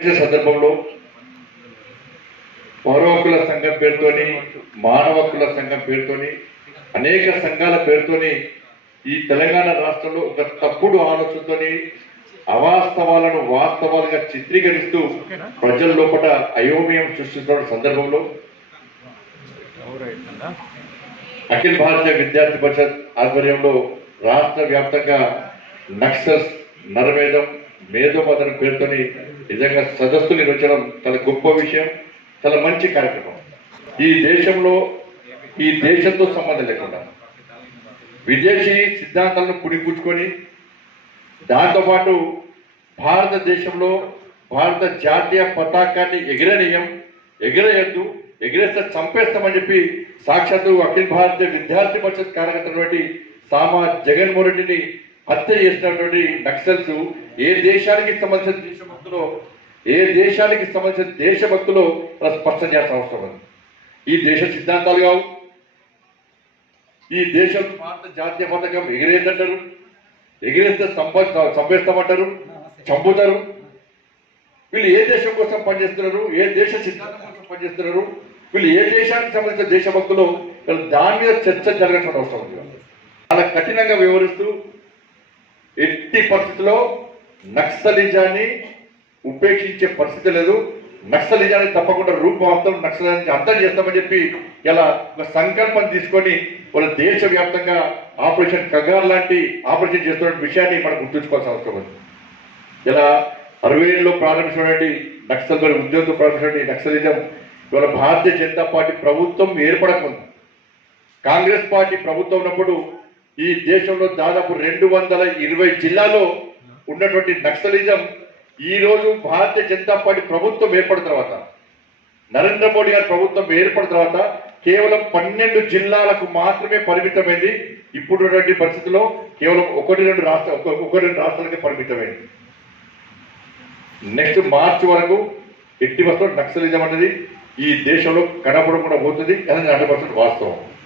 చేసే సందర్భంలో పౌర సంఘం పేరుతోని మానవకుల సంఘం పేరుతోని అనేక సంఘాల పేరుతోని ఈ తెలంగాణ రాష్ట్రంలో ఒక తప్పుడు ఆలోచనతోని అవాస్తవాలను వాస్తవాలుగా చిత్రీకరిస్తూ ప్రజల లోపల అయోమయం సృష్టిస్తున్న సందర్భంలో అఖిల భారతీయ విద్యార్థి పరిషత్ ఆధ్వర్యంలో రాష్ట్ర వ్యాప్తంగా నక్సల్స్ నరవేదం మేధోమదనం పేరుతోని నిజంగా సదస్సు నిర్వహించడం చాలా గొప్ప విషయం చాలా మంచి కార్యక్రమం. ఈ దేశంలో ఈ దేశంతో సంబంధం లేకుండా విదేశీ సిద్ధాంతాలను పుడిపుచ్చుకొని దాంతోపాటు భారతదేశంలో భారత జాతీయ పతాకాన్ని ఎగిరనీయం ఎగిరేయద్దు ఎగిరేస్తే చంపేస్తామని చెప్పి సాక్షాత్తు అఖిల భారతీయ విద్యార్థి పరిషత్ కార్యకర్త సామా జగన్మోహన్ రెడ్డిని హత్య చేసినటువంటి నక్సల్స్ ఏ దేశానికి సంబంధించిన దేశభక్తులో ఏ దేశానికి సంబంధించిన దేశభక్తులో మనం స్పష్టం చేయాల్సిన అవసరం ఉంది? ఈ దేశ సిద్ధాంతాలు కావు. ఈ దేశం భారత జాతీయ పథకం ఎగిరేదంటారు ఎగిరేస్తే సంప చంపేస్తామంటారు. చంపుతారు. వీళ్ళు ఏ దేశం కోసం పనిచేస్తున్నారు? ఏ దేశ సిద్ధాంతం కోసం పనిచేస్తున్నారు? వీళ్ళు ఏ దేశానికి సంబంధించిన దేశభక్తులు దాని మీద చర్చ జరగటం అవసరం ఉంది. చాలా కఠినంగా వివరిస్తూ ఎట్టి పరిస్థితిలో నక్సలిజాన్ని ఉపేక్షించే పరిస్థితి లేదు. నక్సలిజాన్ని తప్పకుండా రూపవంతం నక్సలిజాన్ని అర్థం చేస్తామని చెప్పి ఇలా ఒక సంకల్పం తీసుకొని వాళ్ళ దేశవ్యాప్తంగా ఆపరేషన్ కగార్ లాంటి ఆపరేషన్ చేస్తున్న విషయాన్ని మనం గుర్తుంచుకోవాల్సిన అవసరం ఉంది. ఇలా అరవై ఏళ్ళలో ప్రారంభించినటువంటి నక్సల్ మరి ఉద్యోగంతో ప్రారంభించినటువంటి నక్సలిజం ఇవాళ భారతీయ జనతా పార్టీ ప్రభుత్వం ఏర్పడకుండా కాంగ్రెస్ పార్టీ ప్రభుత్వం ఉన్నప్పుడు ఈ దేశంలో దాదాపు రెండు వందల ఇరవై జిల్లాలో ఉన్నటువంటి నక్సలిజం ఈరోజు భారతీయ జనతా పార్టీ ప్రభుత్వం ఏర్పడిన తర్వాత నరేంద్ర మోడీ గారి ప్రభుత్వం ఏర్పడిన తర్వాత కేవలం పన్నెండు జిల్లాలకు మాత్రమే పరిమితమైంది. ఇప్పుడున్నటువంటి పరిస్థితుల్లో కేవలం ఒకటి రెండు రాష్ట్ర ఒక- ఒకటి రెండు రాష్ట్రాలకే పరిమితమైంది. నెక్స్ట్ మార్చ్ వరకు ఎట్టి వస్తువు నక్సలిజం అనేది ఈ దేశంలో కనపడకుండా పోతుంది అది హండ్రెడ్ పర్సెంట్ వాస్తవం.